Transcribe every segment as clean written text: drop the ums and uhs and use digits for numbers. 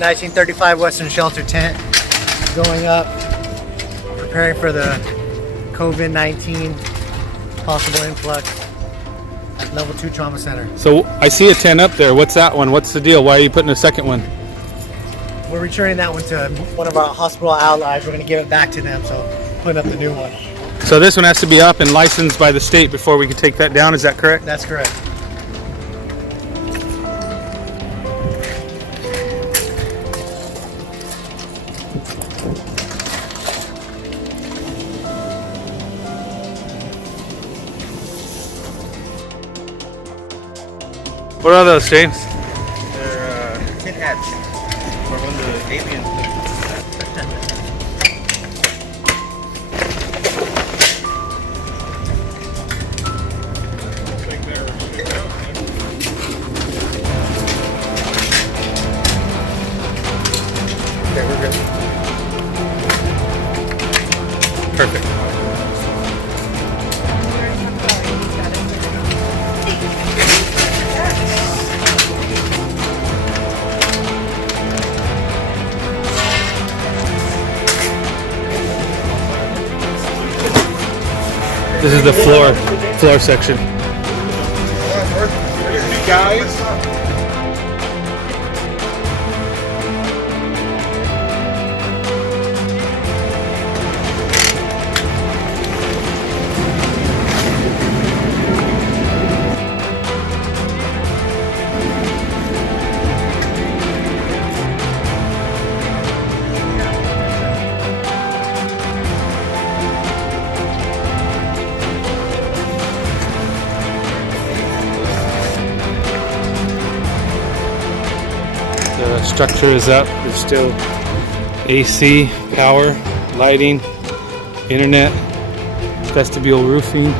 1935 Western Shelter tent going up, preparing for the COVID-19 possible influx at Level 2 Trauma Center. So I see a tent up there. What's that one? What's the deal? Why are you putting a second one? We're returning that one to one of our hospital allies. We're going to give it back to them, so putting up the new one. So this one has to be up and licensed by the state before we can take that down. Is that correct? That's correct. What are those, James? They're tin hats for when the aliens took. Okay, we're good. Perfect. This is the floor section. Guys. The structure is up. There's still AC, power, lighting, internet, vestibule roofing.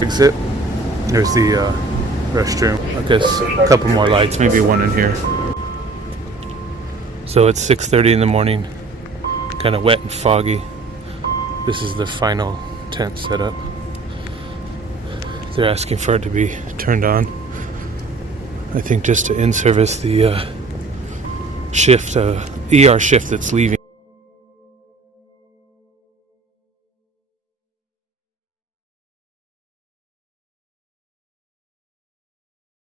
Exit. There's the restroom. I guess a couple more lights, maybe one in here. So it's 6:30 in the morning, kind of wet and foggy. This is the final tent setup. They're asking for it to be turned on, I think just to in-service the shift, ER shift that's leaving.